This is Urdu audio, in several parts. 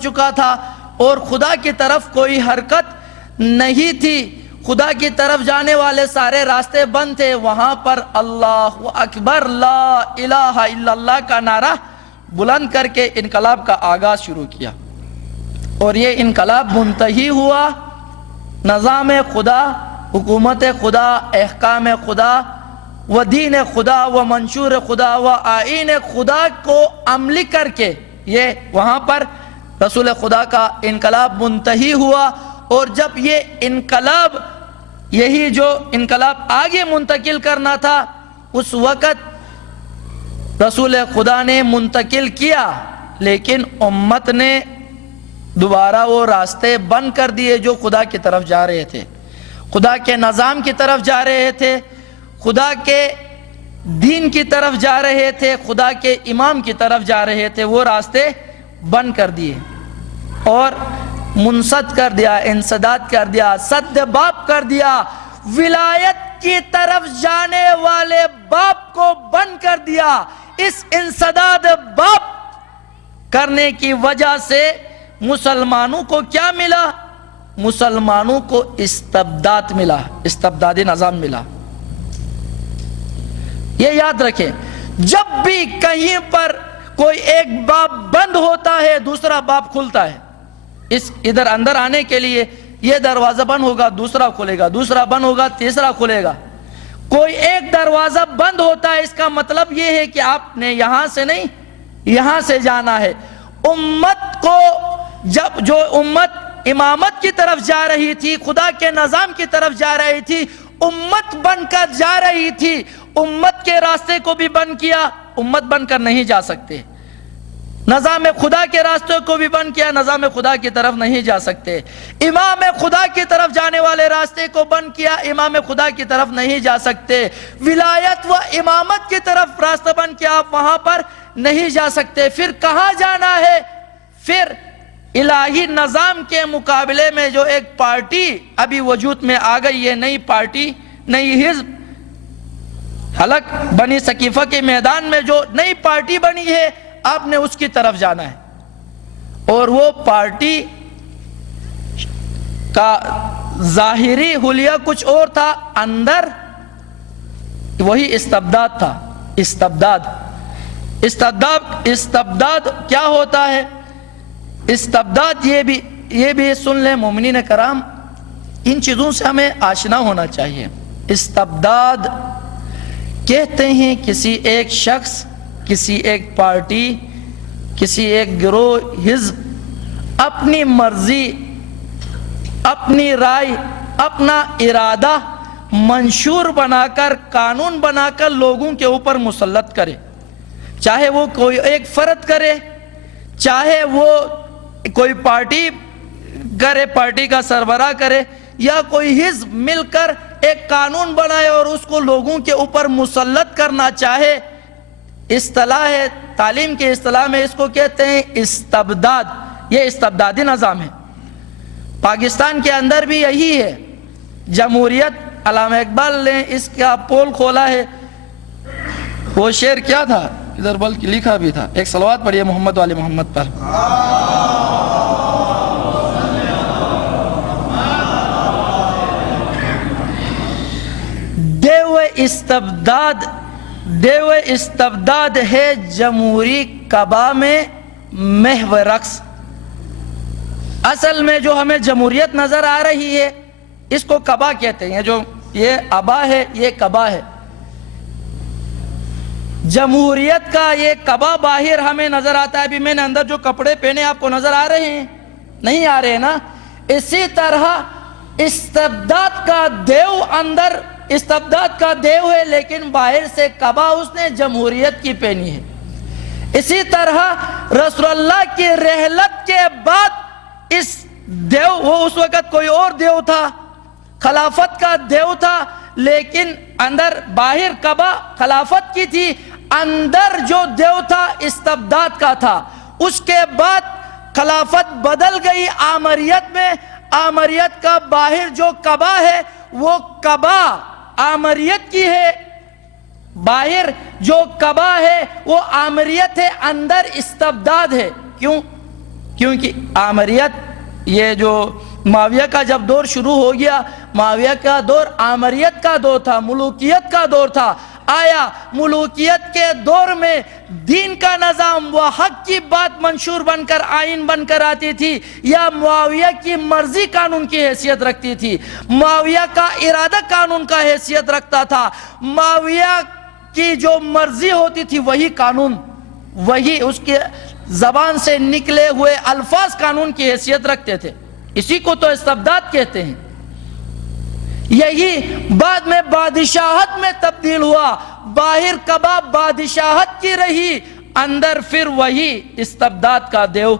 چکا تھا اور خدا کی طرف کوئی حرکت نہیں تھی، خدا کی طرف جانے والے سارے راستے بند تھے، وہاں پر اللہ اکبر لا الہ الا اللہ کا نعرہ بلند کر کے انقلاب کا آغاز شروع کیا، اور یہ انقلاب منتہی ہوا نظام خدا، حکومت خدا، احکام خدا و دین خدا و منشور خدا و آئین خدا کو عملی کر کے یہ وہاں پر رسول خدا کا انقلاب منتہی ہوا۔ اور جب یہ انقلاب، یہی جو انقلاب آگے منتقل کرنا تھا، اس وقت رسول خدا نے منتقل کیا، لیکن امت نے دوبارہ وہ راستے بند کر دیے جو خدا کی طرف جا رہے تھے، خدا کے نظام کی طرف جا رہے تھے، خدا کے دین کی طرف جا رہے تھے، خدا کے امام کی طرف جا رہے تھے، وہ راستے بند کر دیے اور منسد کر دیا، انسداد کر دیا، سد باب کر دیا، ولایت کی طرف جانے والے باب کو بند کر دیا۔ اس انسداد باب کرنے کی وجہ سے مسلمانوں کو کیا ملا؟ مسلمانوں کو استبداد ملا، استبدادی نظام ملا۔ یہ یاد رکھیں، جب بھی کہیں پر کوئی ایک باب بند ہوتا ہے دوسرا باب کھلتا ہے۔ اس ادھر اندر آنے کے لیے یہ دروازہ بند ہوگا دوسرا کھلے گا، دوسرا بند ہوگا تیسرا کھلے گا۔ کوئی ایک دروازہ بند ہوتا ہے، اس کا مطلب یہ ہے کہ آپ نے یہاں سے نہیں یہاں سے جانا ہے۔ امت کو جب جو امت امامت کی طرف جا رہی تھی، خدا کے نظام کی طرف جا رہی تھی، امت بن کر جا رہی تھی، امت کے راستے کو بھی بند کیا، امت بن کر نہیں جا سکتے۔ نظام خدا کے راستے کو بھی بند کیا، نظام خدا کی طرف نہیں جا سکتے۔ امام خدا کی طرف جانے والے راستے کو بند کیا، امام خدا کی طرف نہیں جا سکتے۔ ولایت و امامت کی طرف راستہ بند کیا، آپ وہاں پر نہیں جا سکتے۔ پھر کہاں جانا ہے؟ پھر الہی نظام کے مقابلے میں جو ایک پارٹی ابھی وجود میں آ گئی ہے، نئی پارٹی، نئی حزب حلق بنی ثقیفہ کے میدان میں جو نئی پارٹی بنی ہے، آپ نے اس کی طرف جانا ہے۔ اور وہ پارٹی کا ظاہری حلیہ کچھ اور تھا، اندر وہی استبداد تھا۔ استبداد کیا ہوتا ہے؟ استبداد یہ بھی سن لیں مومنین کرام، ان چیزوں سے ہمیں آشنا ہونا چاہیے۔ استبداد کہتے ہیں کسی ایک شخص، کسی ایک پارٹی، کسی ایک گروہ، حزب اپنی مرضی، اپنی رائے، اپنا ارادہ منشور بنا کر، قانون بنا کر لوگوں کے اوپر مسلط کرے، چاہے وہ کوئی ایک فرد کرے، چاہے وہ کوئی پارٹی کرے، پارٹی کا سربراہ کرے، یا کوئی حزب مل کر ایک قانون بنائے اور اس کو لوگوں کے اوپر مسلط کرنا چاہے۔ اصطلاح ہے، تعلیم کے اصطلاح میں اس کو کہتے ہیں استبداد۔ یہ استبدادی نظام ہے۔ پاکستان کے اندر بھی یہی ہے۔ جمہوریت، علامہ اقبال نے اس کا پول کھولا ہے۔ وہ شعر کیا تھا؟ ادھر بلکہ لکھا بھی تھا، ایک صلوات پڑھیے محمد والے محمد پر۔ دیو استبداد ہے جمہوری کعبہ میں محو رقص۔ اصل میں جو ہمیں جمہوریت نظر آ رہی ہے، اس کو کعبہ کہتے ہیں۔ جو یہ ابا ہے، یہ کعبہ ہے۔ جمہوریت کا یہ کعبہ باہر ہمیں نظر آتا ہے۔ ابھی میں نے اندر جو کپڑے پہنے آپ کو نظر آ رہے ہیں؟ نہیں آ رہے نا؟ اسی طرح استبداد کا دیو اندر استبداد کا دیو ہے، لیکن باہر سے کعبہ اس نے جمہوریت کی پہنی ہے۔ اسی طرح رسول اللہ کی رحلت کے بعد اس دیو، وہ اس وقت کوئی اور دیو تھا، خلافت کا دیو تھا، لیکن اندر باہر کعبہ خلافت کی تھی، اندر جو دیو تھا استبداد کا تھا۔ اس کے بعد خلافت بدل گئی آمریت میں۔ آمریت کا باہر جو کعبہ ہے وہ کعبہ آمریت کی ہے، باہر جو کعبہ ہے وہ آمریت ہے، اندر استبداد ہے۔ کیوں؟ کیونکہ آمریت یہ جو معاویہ کا جب دور شروع ہو گیا، معاویہ کا دور آمریت کا دور تھا، ملوکیت کا دور تھا۔ آیا ملوکیت کے دور میں دین کا نظام و حق کی بات منشور بن کر آئین بن کر آتی تھی، یا معاویہ کی مرضی قانون کی حیثیت رکھتی تھی؟ معاویہ کا ارادہ قانون کا حیثیت رکھتا تھا، معاویہ کی جو مرضی ہوتی تھی وہی قانون، وہی اس کے زبان سے نکلے ہوئے الفاظ قانون کی حیثیت رکھتے تھے۔ اسی کو تو استبداد کہتے ہیں۔ یہی بعد میں بادشاہت میں تبدیل ہوا، باہر کباب بادشاہت کی رہی، اندر پھر وہی استبداد کا دیو۔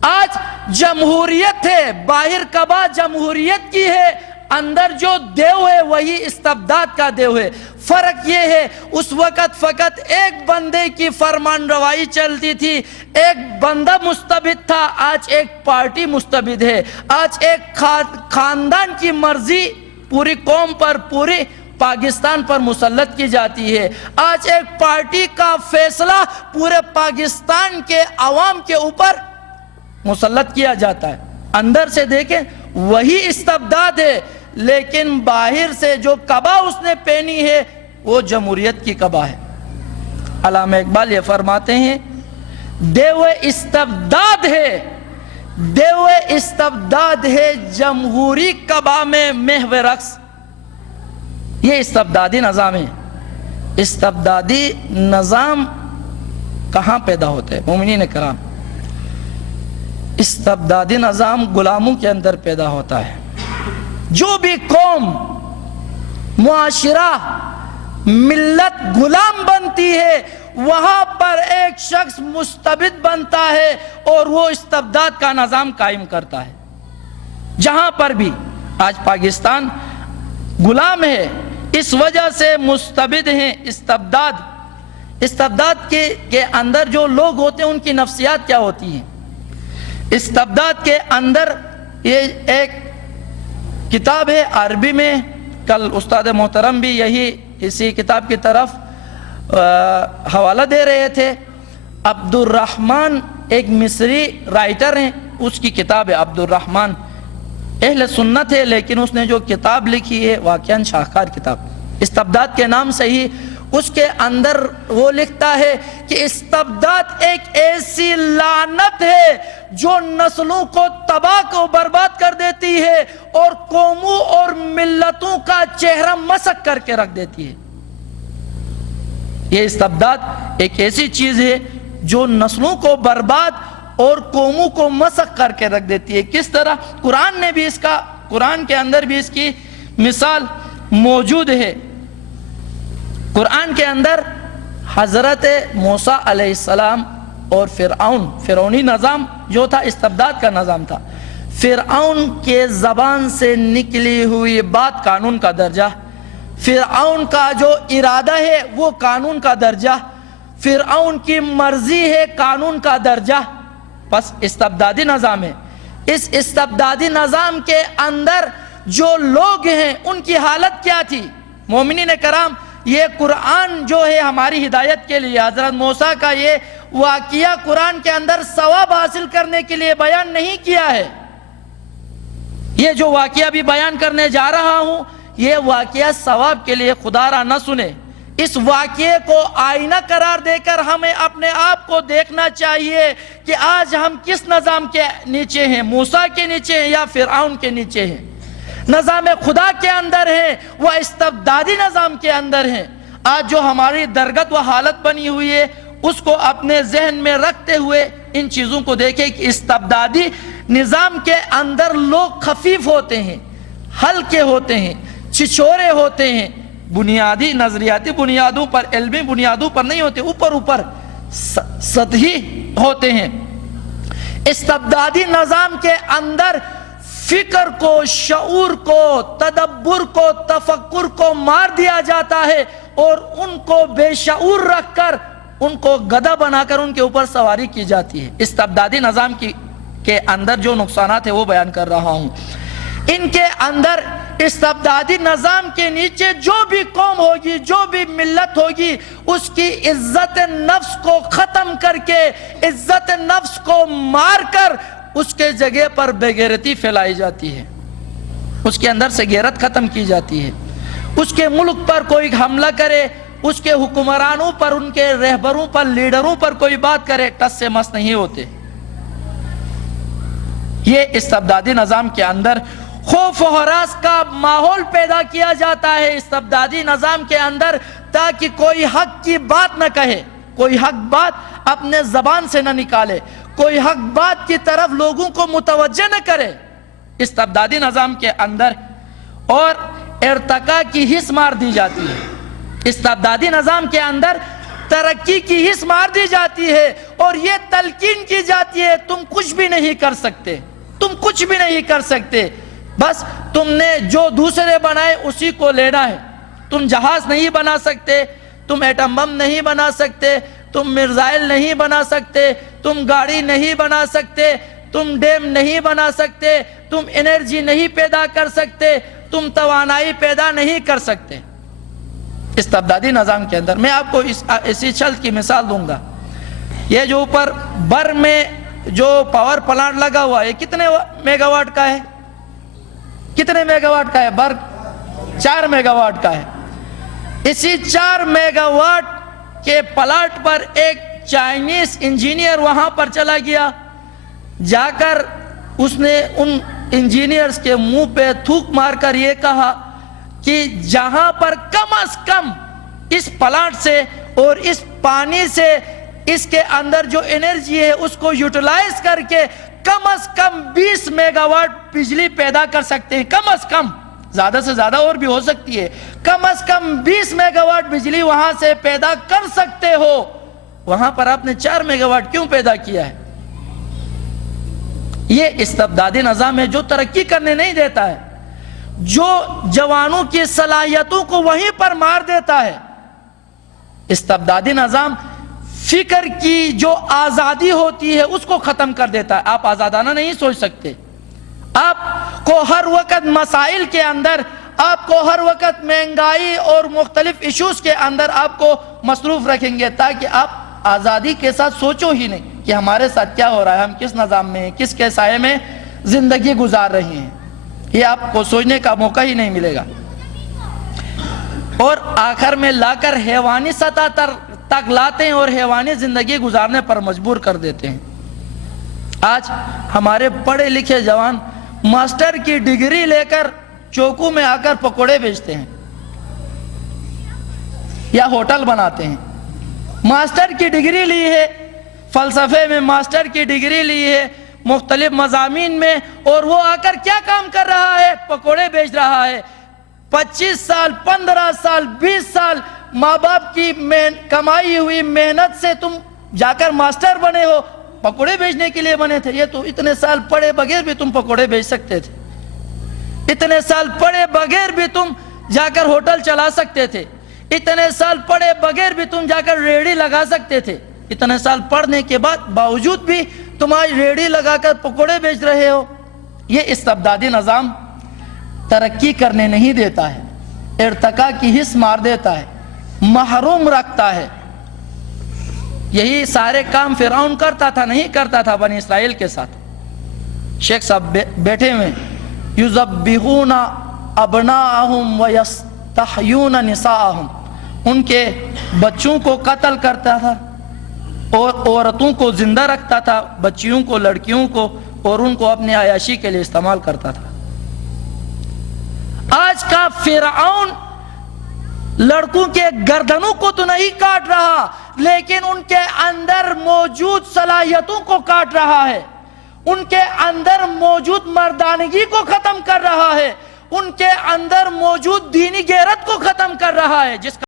آج جمہوریت ہے، باہر کبا جمہوریت کی ہے، اندر جو دیو ہے وہی استبداد کا دیو ہے۔ فرق یہ ہے اس وقت فقط ایک بندے کی فرمان روائی چلتی تھی، ایک بندہ مستبد تھا، آج ایک پارٹی مستبد ہے، آج ایک خاندان کی مرضی پوری قوم پر، پوری پاکستان پر مسلط کی جاتی ہے۔ آج ایک پارٹی کا فیصلہ پورے پاکستان کے عوام کے اوپر مسلط کیا جاتا ہے۔ اندر سے دیکھیں وہی استبداد ہے، لیکن باہر سے جو قبا اس نے پہنی ہے وہ جمہوریت کی قبا ہے۔ علامہ اقبال یہ فرماتے ہیں دیو استبداد ہے، دیو استبداد ہے جمہوری قبا میں محو رقص۔ یہ استبدادی نظام ہے۔ استبدادی نظام کہاں پیدا ہوتا ہے مومنین کرام؟ استبدادی نظام غلاموں کے اندر پیدا ہوتا ہے۔ جو بھی قوم، معاشرہ، ملت غلام بنتی ہے وہاں پر ایک شخص مستبد بنتا ہے اور وہ استبداد کا نظام قائم کرتا ہے۔ جہاں پر بھی آج پاکستان غلام ہے، اس وجہ سے مستبد ہیں۔ استبداد کے اندر جو لوگ ہوتے ہیں ان کی نفسیات کیا ہوتی ہیں؟ استبداد کے اندر یہ ایک کتاب ہے عربی میں، کل استاد محترم بھی یہی اسی کتاب کی طرف حوالہ دے رہے تھے۔ عبد الرحمن ایک مصری رائٹر ہیں، اس کی کتاب ہے عبد الرحمن، اہل سنت ہے، لیکن اس نے جو کتاب لکھی ہے واقعاً شاہکار کتاب، استبداد کے نام سے ہی۔ اس کے اندر وہ لکھتا ہے کہ استبداد ایک ایسی لعنت ہے جو نسلوں کو تباہ کو برباد کر دیتی ہے اور قوموں اور ملتوں کا چہرہ مسخ کر کے رکھ دیتی ہے۔ یہ استبداد ایک ایسی چیز ہے جو نسلوں کو برباد اور قوموں کو مسخ کر کے رکھ دیتی ہے۔ کس طرح قرآن کے اندر بھی اس کی مثال موجود ہے۔ قرآن کے اندر حضرت موسیٰ علیہ السلام اور فرعونی نظام جو تھا استبداد کا نظام تھا۔ فرعون کے زبان سے نکلی ہوئی بات قانون کا درجہ، فرعون کا جو ارادہ ہے وہ قانون کا درجہ، فرعون کی مرضی ہے قانون کا درجہ، بس استبدادی نظام ہے۔ اس استبدادی نظام کے اندر جو لوگ ہیں ان کی حالت کیا تھی؟ مومنین کرام، یہ قرآن جو ہے ہماری ہدایت کے لیے، حضرت موسیٰ کا یہ واقعہ قرآن کے اندر ثواب حاصل کرنے کے لیے بیان نہیں کیا ہے۔ یہ جو واقعہ بھی بیان کرنے جا رہا ہوں یہ واقعہ ثواب کے لیے، خدا را نہ سنے۔ اس واقعے کو آئینہ قرار دے کر ہمیں اپنے آپ کو دیکھنا چاہیے کہ آج ہم کس نظام کے نیچے ہیں، موسیٰ کے نیچے ہیں یا فرعون کے نیچے ہیں؟ نظام خدا کے اندر ہیں وہ استبدادی نظام کے اندر ہیں؟ آج جو ہماری درگت و حالت بنی ہوئی ہے اس کو اپنے ذہن میں رکھتے ہوئے ان چیزوں کو دیکھیں کہ استبدادی نظام کے اندر لوگ خفیف ہوتے ہیں، ہلکے ہوتے ہیں، چھچورے ہوتے ہیں، بنیادی نظریاتی بنیادوں پر، علمی بنیادوں پر نہیں ہوتے، اوپر سطحی ہوتے ہیں۔ استبدادی نظام کے اندر فکر کو، شعور کو، تدبر کو، تفکر کو مار دیا جاتا ہے اور ان کو بے شعور رکھ کر، ان کو گدھا بنا کر ان کے اوپر سواری کی جاتی ہے۔ استبدادی نظام کے اندر جو نقصانات ہیں وہ بیان کر رہا ہوں۔ ان کے اندر استبدادی نظام کے نیچے جو بھی قوم ہوگی، جو بھی ملت ہوگی، اس کی عزت نفس کو ختم کر کے، عزت نفس کو مار کر اس کے جگہ پر بے غیرتی پھیلائی جاتی ہے، اس کے اندر سے غیرت ختم کی جاتی ہے۔ اس کے ملک پر کوئی حملہ کرے، اس کے حکمرانوں پر، ان کے رہبروں پر، لیڈروں پر کوئی بات کرے، ٹس سے مس نہیں ہوتے۔ یہ استبدادی نظام کے اندر خوف و ہراس کا ماحول پیدا کیا جاتا ہے استبدادی نظام کے اندر، تاکہ کوئی حق کی بات نہ کہے، کوئی حق بات اپنے زبان سے نہ نکالے، کوئی حق بات کی طرف لوگوں کو متوجہ نہ کرے استبدادی نظام کے اندر، اور ارتقاء کی حس مار دی جاتی ہے۔ استبدادی نظام کے اندر ترقی کی حس مار دی جاتی ہے، اور یہ تلقین کی جاتی ہے تم کچھ بھی نہیں کر سکتے، تم کچھ بھی نہیں کر سکتے، بس تم نے جو دوسرے بنائے اسی کو لینا ہے۔ تم جہاز نہیں بنا سکتے، تم ایٹم بم نہیں بنا سکتے، تم میزائل نہیں بنا سکتے، تم گاڑی نہیں بنا سکتے، تم ڈیم نہیں بنا سکتے، تم انرجی نہیں پیدا کر سکتے، تم توانائی پیدا نہیں کر سکتے۔ استبدادی نظام کے اندر میں آپ کو اسی چلت کی مثال دوں گا۔ یہ جو اوپر بر میں جو پاور پلانٹ لگا ہوا ہے کتنے میگا واٹ کا ہے؟ کتنے میگا واٹ کا ہے؟ بر 4 میگا واٹ کا ہے۔ اسی 4 میگا واٹ کے پلانٹ پر ایک چائنیز انجینئر وہاں پر چلا گیا، جا کر اس نے ان انجینئرز کے منہ پہ تھوک مار کر یہ کہا کہ جہاں پر کم از کم اس پلانٹ سے اور اس پانی سے اس کے اندر جو انرجی ہے اس کو یوٹیلائز کر کے کم از کم 20 میگا واٹ بجلی پیدا کر سکتے ہیں، کم از کم، زیادہ سے زیادہ اور بھی ہو سکتی ہے، کم از کم 20 میگا واٹ بجلی وہاں سے پیدا کر سکتے ہو، وہاں پر آپ نے 4 میگا واٹ کیوں پیدا کیا ہے؟ یہ استبدادی نظام ہے جو ترقی کرنے نہیں دیتا ہے، جو جوانوں کی صلاحیتوں کو وہیں پر مار دیتا ہے۔ استبدادی نظام فکر کی جو آزادی ہوتی ہے اس کو ختم کر دیتا ہے۔ آپ آزادانہ نہیں سوچ سکتے، آپ کو ہر وقت مسائل کے اندر، آپ کو ہر وقت مہنگائی اور مختلف ایشوز کے اندر آپ کو مصروف رکھیں گے، تاکہ آپ آزادی کے ساتھ سوچو ہی نہیں کہ ہمارے ساتھ کیا ہو رہا ہے، ہم کس نظام میں ہیں، کس کے سائے میں زندگی گزار رہے ہیں، یہ آپ کو سوچنے کا موقع ہی نہیں ملے گا۔ اور آخر میں لا کر حیوانی سطح تک لاتے ہیں اور حیوانی زندگی گزارنے پر مجبور کر دیتے ہیں۔ آج ہمارے پڑھے لکھے جوان ماسٹر کی ڈگری لے کر چوکو میں آ کر پکوڑے بیچتے ہیں یا ہوٹل بناتے ہیں۔ ماسٹر کی ڈگری لی ہے، فلسفے میں ماسٹر کی ڈگری لی ہے، مختلف مضامین میں، اور وہ آ کر کیا کام کر رہا ہے؟ پکوڑے بیچ رہا ہے۔ 25 سال، 15 سال، 20 سال ماں باپ کی کمائی ہوئی محنت سے تم جا کر ماسٹر بنے ہو، پکوڑے بیچنے کے لیے بنے تھے؟ یہ تو اتنے سال پڑھے بغیر بھی تم پکوڑے بیچ سکتے تھے، اتنے سال پڑھے بغیر بھی تم جا کر ہوٹل چلا سکتے تھے، اتنے سال پڑھے بغیر بھی تم جا کر ریڑھی لگا سکتے تھے، اتنے سال پڑھنے کے باوجود بھی تم آج ریڑھی لگا کر پکوڑے بیچ رہے ہو۔ یہ استبدادی نظام ترقی کرنے نہیں دیتا ہے، ارتقاء کی حس مار دیتا ہے، محروم رکھتا ہے۔ یہی سارے کام فرعون کرتا تھا، نہیں کرتا تھا بنی اسرائیل کے ساتھ؟ شیخ صاحب بیٹھے ہوئے، یذبحون ابناءہم ویستحیون نساءہم، ان کے بچوں کو قتل کرتا تھا اور عورتوں کو زندہ رکھتا تھا، بچیوں کو، لڑکیوں کو، اور ان کو اپنے عیاشی کے لیے استعمال کرتا تھا۔ آج کا فرعون لڑکوں کے گردنوں کو تو نہیں کاٹ رہا، لیکن ان کے اندر موجود صلاحیتوں کو کاٹ رہا ہے، ان کے اندر موجود مردانگی کو ختم کر رہا ہے، ان کے اندر موجود دینی غیرت کو ختم کر رہا ہے، جس کا